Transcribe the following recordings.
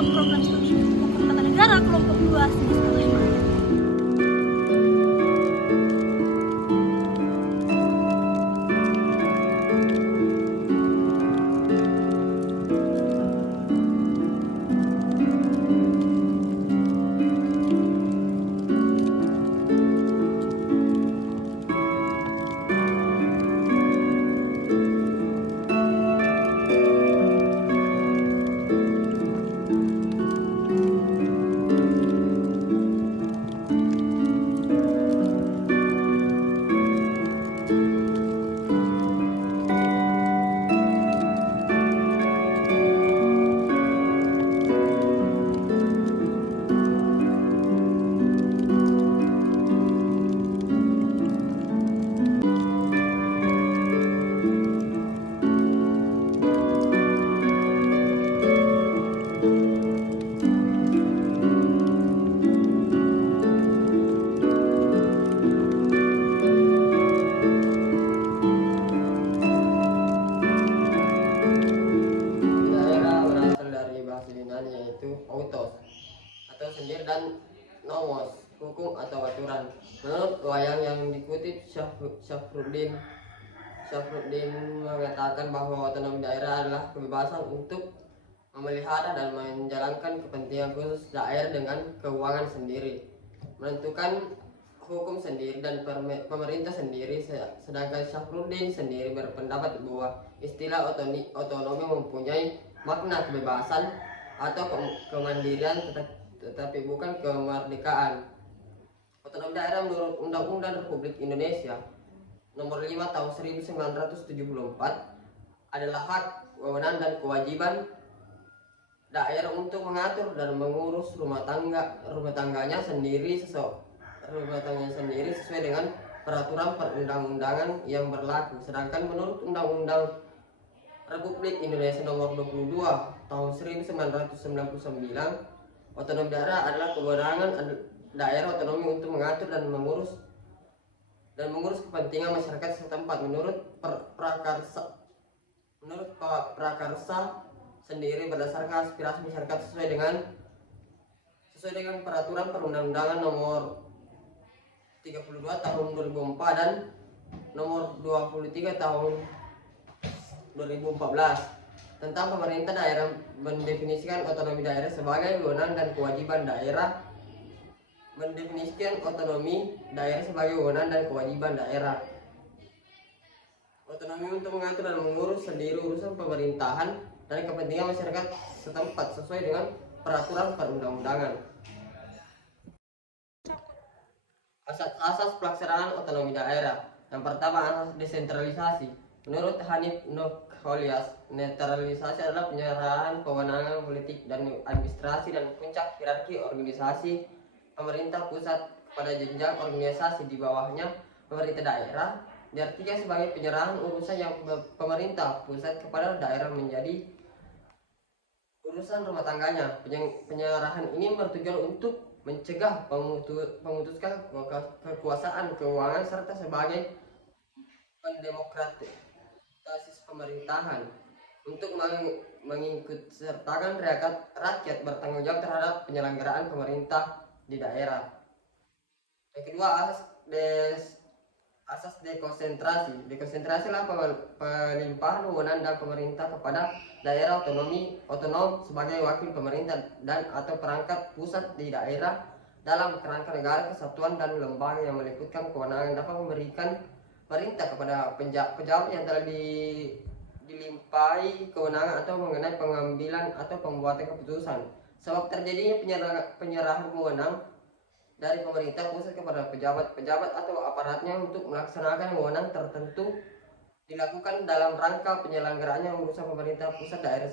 dalam program studi Hukum Tata Negara kelompok 2 semester 5. Yaitu autos atau sendiri dan nomos hukum atau aturan. Menurut wayang yang dikutip, Syafruddin mengatakan bahwa otonomi daerah adalah kebebasan untuk memelihara dan menjalankan kepentingan khusus daerah dengan keuangan sendiri, menentukan hukum sendiri dan pemerintah sendiri. Sedangkan Syafruddin sendiri berpendapat bahwa istilah otonomi mempunyai makna kebebasan atau kemandirian, tetapi bukan kemerdekaan. Otonomi daerah menurut Undang-Undang Republik Indonesia Nomor 5 Tahun 1974 adalah hak, wewenang dan kewajiban daerah untuk mengatur dan mengurus rumah tangganya sendiri sesuai dengan peraturan perundang-undangan yang berlaku. Sedangkan menurut Undang-Undang Republik Indonesia Nomor 22 Tahun 1999, otonomi daerah adalah kewenangan daerah otonomi untuk mengatur dan mengurus kepentingan masyarakat setempat menurut prakarsa sendiri berdasarkan aspirasi masyarakat sesuai dengan peraturan perundang-undangan Nomor 32 Tahun 2004 dan Nomor 23 Tahun 2014 tentang pemerintah daerah, mendefinisikan otonomi daerah sebagai wewenang dan kewajiban daerah. Otonomi untuk mengatur dan mengurus sendiri urusan pemerintahan dan kepentingan masyarakat setempat sesuai dengan peraturan perundang-undangan. Asas pelaksanaan otonomi daerah. Yang pertama, asas desentralisasi. Menurut Hanif Nurkholis, netralisasi adalah penyerahan kewenangan politik dan administrasi dan puncak hierarki organisasi pemerintah pusat kepada jenjang organisasi di bawahnya pemerintah daerah. Diartikan sebagai penyerahan urusan yang pemerintah pusat kepada daerah menjadi urusan rumah tangganya. Penyerahan ini bertujuan untuk mencegah pemutuskan kekuasaan keuangan serta sebagai pendemokratisasi pemerintahan untuk mengikutsertakan rakyat bertanggung jawab terhadap penyelenggaraan pemerintah di daerah. Yang kedua, asas dekonsentrasi. Dekonsentrasi adalah pelimpahan wewenang dan pemerintah kepada daerah otonom sebagai wakil pemerintah dan atau perangkat pusat di daerah dalam kerangka negara kesatuan dan lembaga yang meliputkan kewenangan dapat memberikan perintah kepada pejabat yang telah dilimpahi kewenangan atau mengenai pengambilan atau pembuatan keputusan. Sebab terjadinya penyerahan wewenang dari pemerintah pusat kepada pejabat atau aparatnya untuk melaksanakan wewenang tertentu dilakukan dalam rangka penyelenggaraannya urusan pemerintah pusat daerah,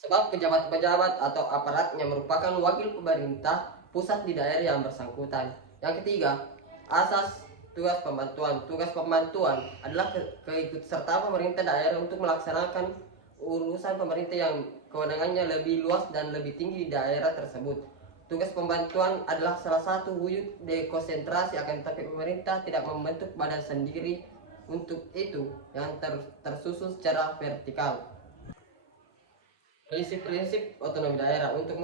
sebab pejabat atau aparatnya merupakan wakil pemerintah pusat di daerah yang bersangkutan. Yang ketiga, asas tugas pembantuan. Tugas pembantuan adalah keikutsertaan pemerintah daerah untuk melaksanakan urusan pemerintah yang kewenangannya lebih luas dan lebih tinggi di daerah tersebut. Tugas pembantuan adalah salah satu wujud dekonsentrasi, akan tetapi pemerintah tidak membentuk badan sendiri untuk itu yang tersusun secara vertikal. Prinsip-prinsip otonomi daerah. Untuk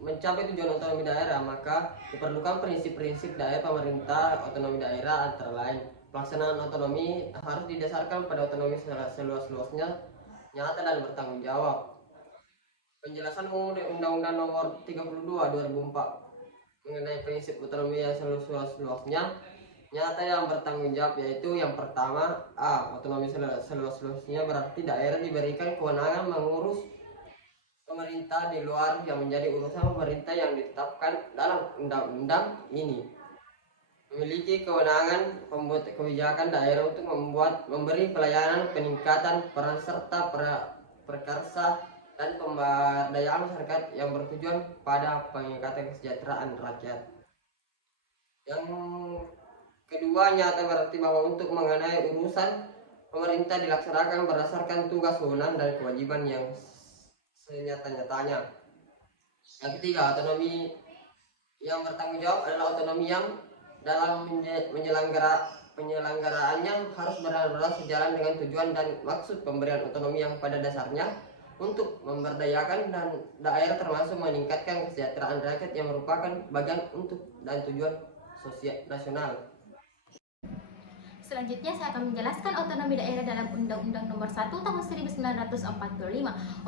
mencapai tujuan otonomi daerah, maka diperlukan prinsip-prinsip daerah pemerintah otonomi daerah, antara lain pelaksanaan otonomi harus didasarkan pada otonomi seluas-luasnya, nyata dan bertanggung jawab. Penjelasan Undang-Undang Nomor 32 2004 mengenai prinsip otonomi yang seluas-luasnya, nyata yang bertanggung jawab, yaitu yang pertama, otonomi seluas-luasnya berarti daerah diberikan kewenangan mengurus pemerintah di luar yang menjadi urusan pemerintah yang ditetapkan dalam undang-undang ini. Memiliki kewenangan pembuat kebijakan daerah untuk memberi pelayanan, peningkatan peran serta prakarsa dan pemberdayaan masyarakat yang bertujuan pada peningkatan kesejahteraan rakyat. Yang kedua, nyata berarti bahwa untuk mengenai urusan pemerintah dilaksanakan berdasarkan tugas, wewenang dan kewajiban yang senyata-nyatanya. Yang ketiga, otonomi yang bertanggung jawab adalah otonomi yang dalam penyelenggaraannya harus benar-benar sejalan dengan tujuan dan maksud pemberian otonomi yang pada dasarnya untuk memberdayakan dan daerah, termasuk meningkatkan kesejahteraan rakyat yang merupakan bagian untuk dan tujuan sosial nasional. Selanjutnya saya akan menjelaskan otonomi daerah dalam Undang-Undang Nomor 1 Tahun 1945.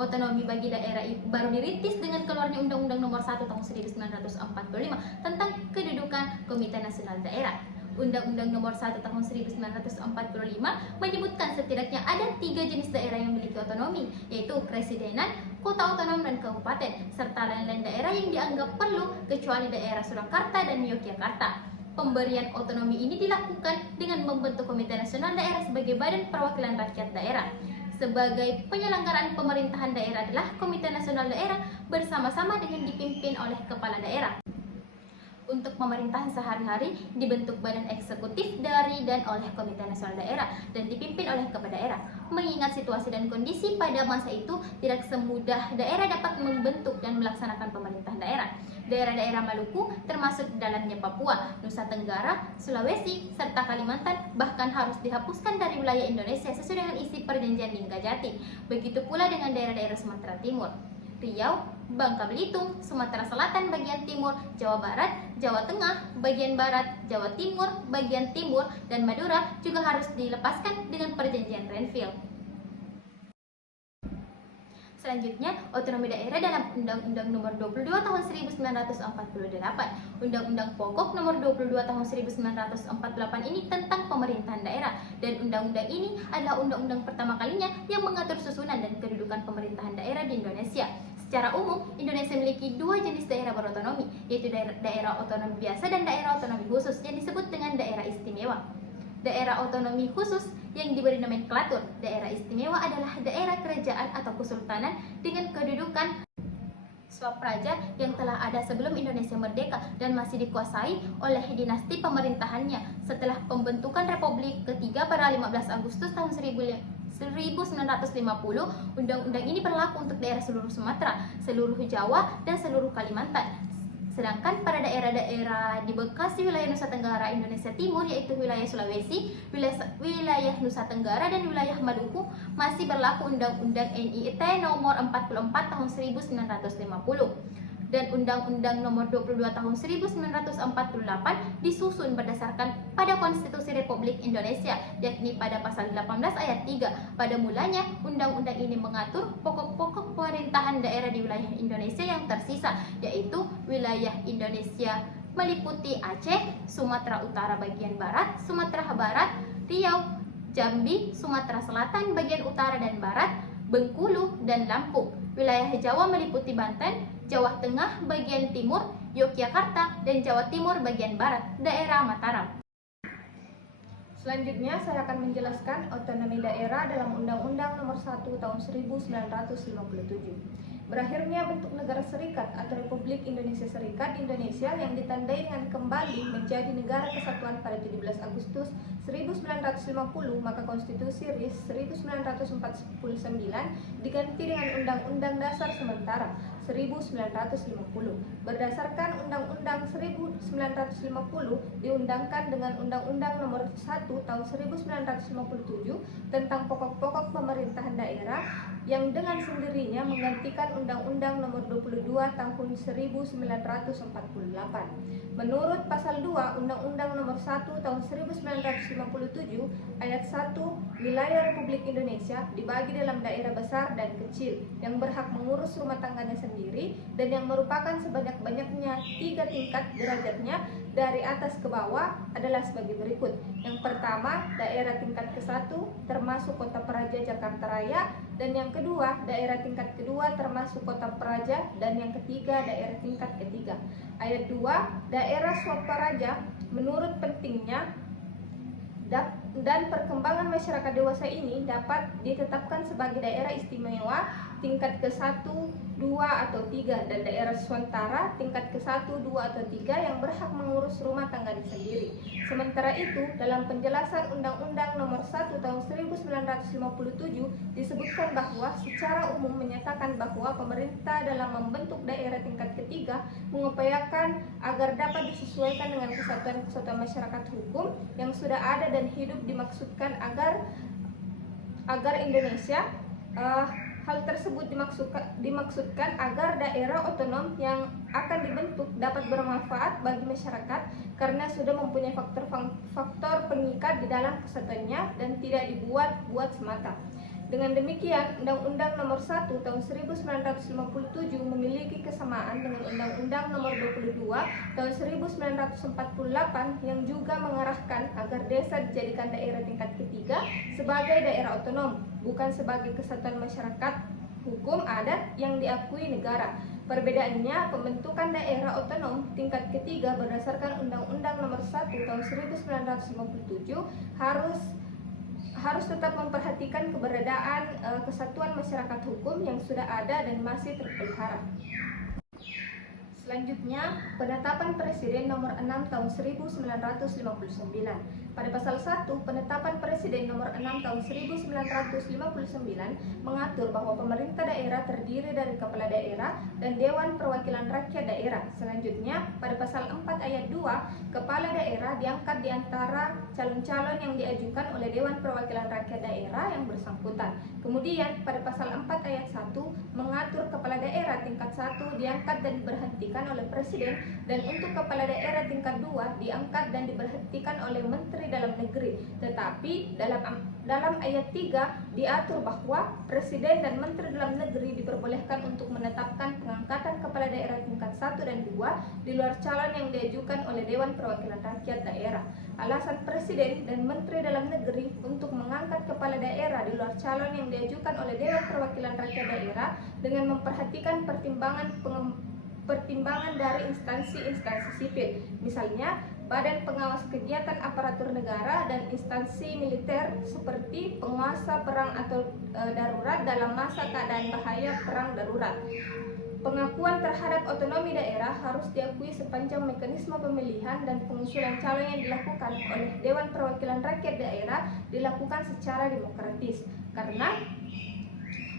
Otonomi bagi daerah baru dirintis dengan keluarnya Undang-Undang Nomor 1 Tahun 1945 tentang kedudukan Komite Nasional Daerah. Undang-Undang Nomor 1 Tahun 1945 menyebutkan setidaknya ada 3 jenis daerah yang memiliki otonomi, yaitu Presidenan, Kota Otonom, dan Kabupaten, serta lain-lain daerah yang dianggap perlu kecuali daerah Surakarta dan Yogyakarta. Pemberian otonomi ini dilakukan dengan membentuk Komite Nasional Daerah sebagai badan perwakilan rakyat daerah. Sebagai penyelenggaraan pemerintahan daerah adalah Komite Nasional Daerah bersama-sama dengan dipimpin oleh kepala daerah. Untuk pemerintahan sehari-hari dibentuk badan eksekutif dari dan oleh Komite Nasional Daerah dan dipimpin oleh kepala daerah. Mengingat situasi dan kondisi pada masa itu tidak semudah daerah dapat membentuk dan melaksanakan pemerintahan daerah. Daerah-daerah Maluku termasuk dalamnya Papua, Nusa Tenggara, Sulawesi, serta Kalimantan bahkan harus dihapuskan dari wilayah Indonesia sesuai dengan isi perjanjian Linggadjati. Begitu pula dengan daerah-daerah Sumatera Timur, Riau, Bangka Belitung, Sumatera Selatan bagian timur, Jawa Barat, Jawa Tengah bagian barat, Jawa Timur bagian timur, dan Madura juga harus dilepaskan dengan perjanjian Renville. Selanjutnya, otonomi daerah dalam Undang-Undang Nomor 22 Tahun 1948. Undang-Undang Pokok Nomor 22 Tahun 1948 ini tentang pemerintahan daerah, dan undang-undang ini adalah undang-undang pertama kalinya yang mengatur susunan dan kedudukan pemerintahan daerah di Indonesia. Secara umum, Indonesia memiliki 2 jenis daerah berotonomi, yaitu daerah otonomi biasa dan daerah otonomi khusus yang disebut dengan daerah istimewa. Daerah otonomi khusus yang diberi nomenklatur daerah istimewa adalah daerah kerajaan atau kesultanan dengan kedudukan swapraja yang telah ada sebelum Indonesia merdeka dan masih dikuasai oleh dinasti pemerintahannya. Setelah pembentukan Republik ketiga pada 15 Agustus tahun 1950, undang-undang ini berlaku untuk daerah seluruh Sumatera, seluruh Jawa, dan seluruh Kalimantan. Sedangkan pada daerah-daerah di bekas wilayah Nusa Tenggara Indonesia Timur, yaitu wilayah Sulawesi, wilayah Nusa Tenggara, dan wilayah Maluku, masih berlaku Undang-Undang NIT Nomor 44 Tahun 1950. Dan Undang-Undang Nomor 22 Tahun 1948 disusun berdasarkan pada Konstitusi Republik Indonesia, yakni pada pasal 18 ayat 3. Pada mulanya, undang-undang ini mengatur pokok-pokok pemerintahan daerah di wilayah Indonesia yang tersisa, yaitu wilayah Indonesia meliputi Aceh, Sumatera Utara bagian barat, Sumatera Barat, Riau, Jambi, Sumatera Selatan bagian utara dan barat, Bengkulu, dan Lampung. Wilayah Jawa meliputi Banten, Jawa Tengah bagian timur, Yogyakarta, dan Jawa Timur bagian barat, daerah Mataram. Selanjutnya saya akan menjelaskan otonomi daerah dalam Undang-Undang Nomor 1 Tahun 1957. Berakhirnya bentuk negara serikat atau Republik Indonesia Serikat Indonesia yang ditandai dengan kembali menjadi negara kesatuan pada 17 Agustus 1950, maka Konstitusi RIS 1949 diganti dengan Undang-Undang Dasar sementara. 1950. Berdasarkan Undang-Undang 1950 diundangkan dengan Undang-Undang Nomor 1 Tahun 1957 tentang pokok-pokok pemerintahan daerah yang dengan sendirinya menggantikan Undang-Undang Nomor 22 Tahun 1948. Menurut Pasal 2 Undang-Undang Nomor 1 Tahun 1957 Ayat 1, wilayah Republik Indonesia dibagi dalam daerah besar dan kecil yang berhak mengurus rumah tangganya sendiri dan yang merupakan sebanyak-banyaknya 3 tingkat derajatnya dari atas ke bawah adalah sebagai berikut. Yang pertama, daerah tingkat ke-1 termasuk Kota Praja Jakarta Raya, dan yang kedua, daerah tingkat kedua termasuk Kota Praja, dan yang ketiga, daerah tingkat ketiga. Ayat 2, daerah Swaparaja menurut pentingnya dan perkembangan masyarakat dewasa ini dapat ditetapkan sebagai daerah istimewa tingkat ke-1, 2, atau 3 dan daerah swantara tingkat ke-1, 2, atau 3 yang berhak mengurus rumah tangganya sendiri. Sementara itu, dalam penjelasan Undang-Undang Nomor 1 Tahun 1957 disebutkan bahwa secara umum menyatakan bahwa pemerintah dalam membentuk daerah tingkat ketiga mengupayakan agar dapat disesuaikan dengan kesatuan-kesatuan masyarakat hukum yang sudah ada dan hidup, dimaksudkan agar Indonesia hal tersebut dimaksudkan agar daerah otonom yang akan dibentuk dapat bermanfaat bagi masyarakat karena sudah mempunyai faktor pengikat di dalam kesatuannya dan tidak dibuat-buat semata. Dengan demikian, Undang-Undang Nomor 1 Tahun 1957 memiliki kesamaan dengan Undang-Undang Nomor 22 Tahun 1948 yang juga mengarahkan agar desa dijadikan daerah tingkat ketiga sebagai daerah otonom, bukan sebagai kesatuan masyarakat hukum adat yang diakui negara. Perbedaannya, pembentukan daerah otonom tingkat ketiga berdasarkan Undang-Undang Nomor 1 Tahun 1957 harus tetap memperhatikan keberadaan kesatuan masyarakat hukum yang sudah ada dan masih terpelihara. Selanjutnya, penetapan Presiden Nomor 6 Tahun 1959. Pada pasal 1, penetapan Presiden Nomor 6 Tahun 1959 mengatur bahwa pemerintah daerah terdiri dari kepala daerah dan Dewan Perwakilan Rakyat Daerah. Selanjutnya, pada pasal 4 ayat 2, kepala daerah diangkat di antara calon-calon yang diajukan oleh Dewan Perwakilan Rakyat Daerah yang bersangkutan. Kemudian, pada pasal 4 ayat 1 mengatur kepala daerah tingkat 1 diangkat dan diberhentikan oleh Presiden, dan untuk kepala daerah tingkat 2 diangkat dan diberhentikan oleh Menteri Dalam Negeri. Tetapi dalam ayat 3 diatur bahwa Presiden dan Menteri Dalam Negeri diperbolehkan untuk menetapkan pengangkatan kepala daerah tingkat 1 dan 2 di luar calon yang diajukan oleh Dewan Perwakilan Rakyat Daerah. Alasan Presiden dan Menteri Dalam Negeri untuk mengangkat kepala daerah di luar calon yang diajukan oleh Dewan Perwakilan Rakyat Daerah dengan memperhatikan pertimbangan dari instansi-instansi sipil, misalnya Badan Pengawas Kegiatan Aparatur Negara dan instansi militer seperti penguasa perang atau darurat dalam masa keadaan bahaya perang darurat. Pengakuan terhadap otonomi daerah harus diakui sepanjang mekanisme pemilihan dan pengusulan calon yang dilakukan oleh Dewan Perwakilan Rakyat Daerah dilakukan secara demokratis, karena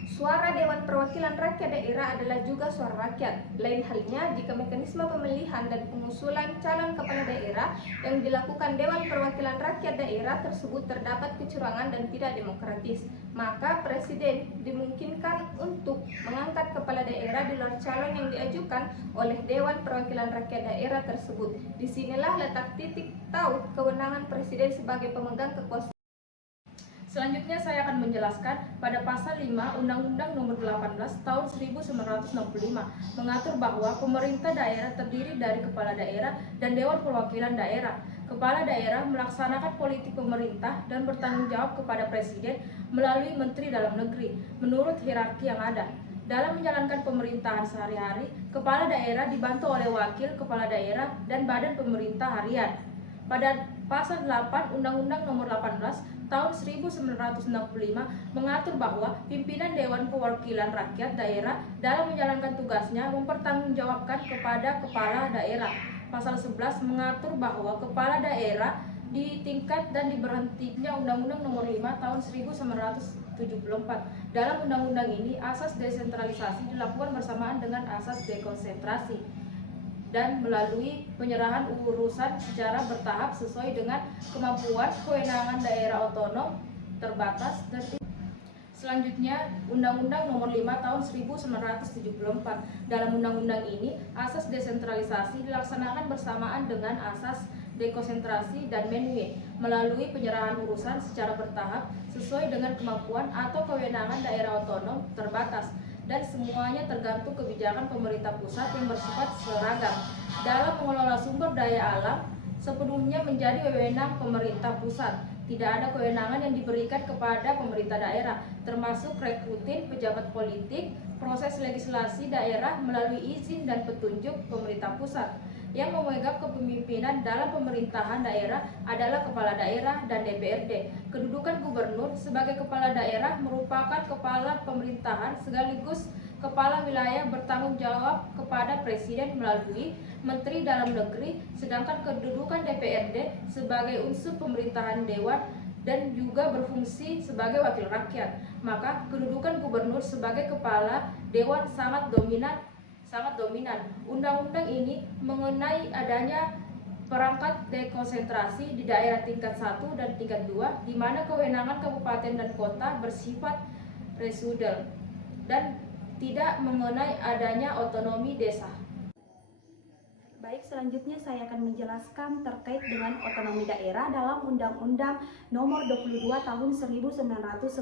suara Dewan Perwakilan Rakyat Daerah adalah juga suara rakyat. Lain halnya jika mekanisme pemilihan dan pengusulan calon kepala daerah yang dilakukan Dewan Perwakilan Rakyat Daerah tersebut terdapat kecurangan dan tidak demokratis, maka Presiden dimungkinkan untuk mengangkat kepala daerah di luar calon yang diajukan oleh Dewan Perwakilan Rakyat Daerah tersebut. Disinilah letak titik taut kewenangan Presiden sebagai pemegang kekuasaan. Selanjutnya saya akan menjelaskan pada pasal 5 Undang-Undang Nomor 18 Tahun 1965 mengatur bahwa pemerintah daerah terdiri dari kepala daerah dan Dewan Perwakilan Daerah. Kepala daerah melaksanakan politik pemerintah dan bertanggung jawab kepada Presiden melalui Menteri Dalam Negeri menurut hierarki yang ada. Dalam menjalankan pemerintahan sehari-hari, kepala daerah dibantu oleh wakil kepala daerah dan badan pemerintah harian. Pada pasal 8 Undang-Undang Nomor 18 Tahun 1965 mengatur bahwa pimpinan Dewan Perwakilan Rakyat Daerah dalam menjalankan tugasnya mempertanggungjawabkan kepada kepala daerah. Pasal 11 mengatur bahwa kepala daerah ditingkat dan diberhentinya Undang-Undang Nomor 5 Tahun 1945 Dalam undang-undang ini, asas desentralisasi dilakukan bersamaan dengan asas dekonsentrasi dan melalui penyerahan urusan secara bertahap sesuai dengan kemampuan kewenangan daerah otonom terbatas dan selanjutnya, Undang-Undang Nomor 5 Tahun 1974. Dalam undang-undang ini, asas desentralisasi dilaksanakan bersamaan dengan asas dekonsentrasi dan menue melalui penyerahan urusan secara bertahap sesuai dengan kemampuan atau kewenangan daerah otonom terbatas dan semuanya tergantung kebijakan pemerintah pusat yang bersifat seragam. Dalam mengelola sumber daya alam, sepenuhnya menjadi wewenang pemerintah pusat. Tidak ada kewenangan yang diberikan kepada pemerintah daerah, termasuk rekrutin pejabat politik, proses legislasi daerah melalui izin dan petunjuk pemerintah pusat. Yang memegang kepemimpinan dalam pemerintahan daerah adalah kepala daerah dan DPRD. Kedudukan gubernur sebagai kepala daerah merupakan kepala pemerintahan sekaligus kepala wilayah bertanggung jawab kepada presiden melalui Menteri Dalam Negeri, sedangkan kedudukan DPRD sebagai unsur pemerintahan dewan dan juga berfungsi sebagai wakil rakyat. Maka kedudukan gubernur sebagai kepala dewan sangat dominan. Undang-undang ini mengenai adanya perangkat dekonsentrasi di daerah tingkat 1 dan tingkat 2, di mana kewenangan kabupaten dan kota bersifat residual dan tidak mengenai adanya otonomi desa. Baik, selanjutnya saya akan menjelaskan terkait dengan otonomi daerah dalam Undang-Undang Nomor 22 Tahun 1999.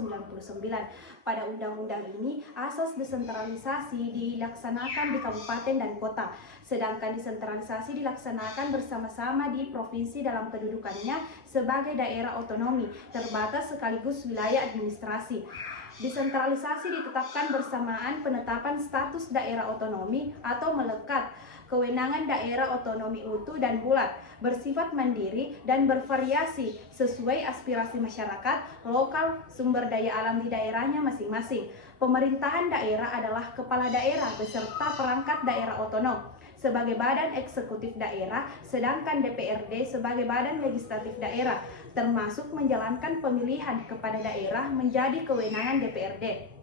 Pada undang-undang ini, asas desentralisasi dilaksanakan di kabupaten dan kota, sedangkan desentralisasi dilaksanakan bersama-sama di provinsi dalam kedudukannya sebagai daerah otonomi terbatas sekaligus wilayah administrasi. Desentralisasi ditetapkan bersamaan penetapan status daerah otonomi atau melekat. Kewenangan daerah otonomi utuh dan bulat, bersifat mandiri dan bervariasi sesuai aspirasi masyarakat lokal sumber daya alam di daerahnya masing-masing. Pemerintahan daerah adalah kepala daerah beserta perangkat daerah otonom sebagai badan eksekutif daerah, sedangkan DPRD sebagai badan legislatif daerah, termasuk menjalankan pemilihan kepada daerah menjadi kewenangan DPRD.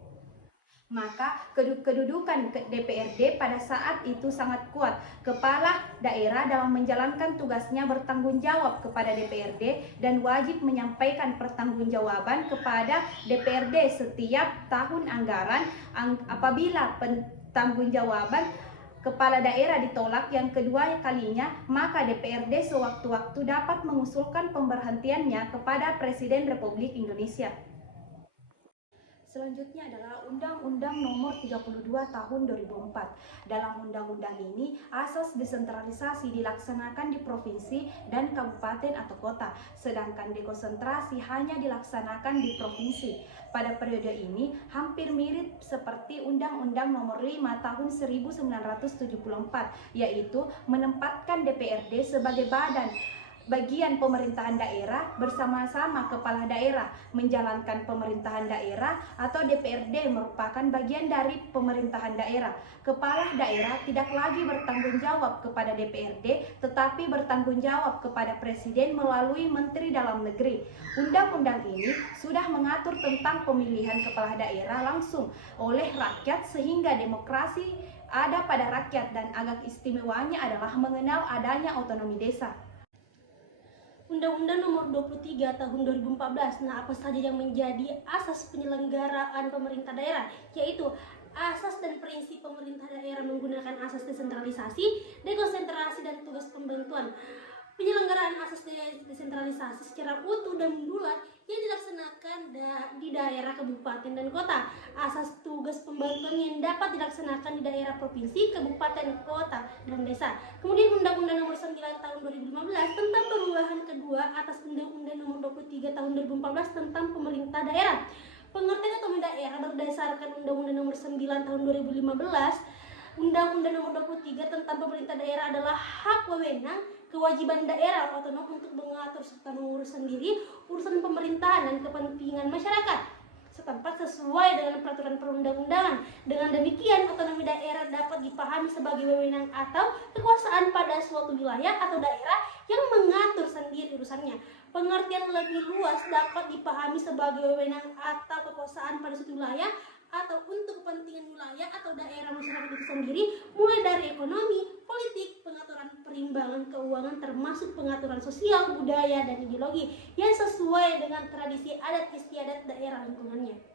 Maka kedudukan DPRD pada saat itu sangat kuat. Kepala daerah dalam menjalankan tugasnya bertanggung jawab kepada DPRD dan wajib menyampaikan pertanggungjawaban kepada DPRD setiap tahun anggaran. Apabila pertanggungjawaban kepala daerah ditolak yang kedua kalinya, maka DPRD sewaktu-waktu dapat mengusulkan pemberhentiannya kepada Presiden Republik Indonesia. Selanjutnya adalah Undang-Undang Nomor 32 Tahun 2004. Dalam undang-undang ini, asas desentralisasi dilaksanakan di provinsi dan kabupaten atau kota, sedangkan dekonsentrasi hanya dilaksanakan di provinsi. Pada periode ini, hampir mirip seperti Undang-Undang Nomor 5 Tahun 1974, yaitu menempatkan DPRD sebagai bagian pemerintahan daerah bersama-sama kepala daerah menjalankan pemerintahan daerah atau DPRD merupakan bagian dari pemerintahan daerah. Kepala daerah tidak lagi bertanggung jawab kepada DPRD tetapi bertanggung jawab kepada Presiden melalui Menteri Dalam Negeri. Undang-undang ini sudah mengatur tentang pemilihan kepala daerah langsung oleh rakyat sehingga demokrasi ada pada rakyat dan agak istimewanya adalah mengenal adanya otonomi desa. Undang-Undang Nomor 23 Tahun 2014. Nah, apa saja yang menjadi asas penyelenggaraan pemerintah daerah? Yaitu asas dan prinsip pemerintah daerah menggunakan asas desentralisasi, dekonsentrasi, dan tugas pembantuan. Penyelenggaraan asas desentralisasi secara utuh dan bulat yang dilaksanakan di daerah kabupaten dan kota. Asas tugas pembantuan yang dapat dilaksanakan di daerah provinsi, kabupaten, kota, dan desa. Kemudian Undang-Undang Nomor 9 Tahun 2015 tentang perubahan kedua atas Undang-Undang Nomor 23 Tahun 2014 tentang pemerintah daerah. Pengertian otonomi daerah berdasarkan Undang-Undang Nomor 9 Tahun 2015. Undang-Undang Nomor 23 tentang pemerintah daerah adalah hak wewenang kewajiban daerah otonom untuk mengatur serta mengurus sendiri urusan pemerintahan dan kepentingan masyarakat. setempat sesuai dengan peraturan perundang-undangan. Dengan demikian, otonomi daerah dapat dipahami sebagai wewenang atau kekuasaan pada suatu wilayah atau daerah yang mengatur sendiri urusannya. Pengertian lebih luas dapat dipahami sebagai wewenang atau kekuasaan pada suatu wilayah atau untuk kepentingan wilayah atau daerah masyarakat itu sendiri, mulai dari ekonomi, politik, pengaturan perimbangan keuangan, termasuk pengaturan sosial, budaya, dan ideologi yang sesuai dengan tradisi adat istiadat daerah lingkungannya.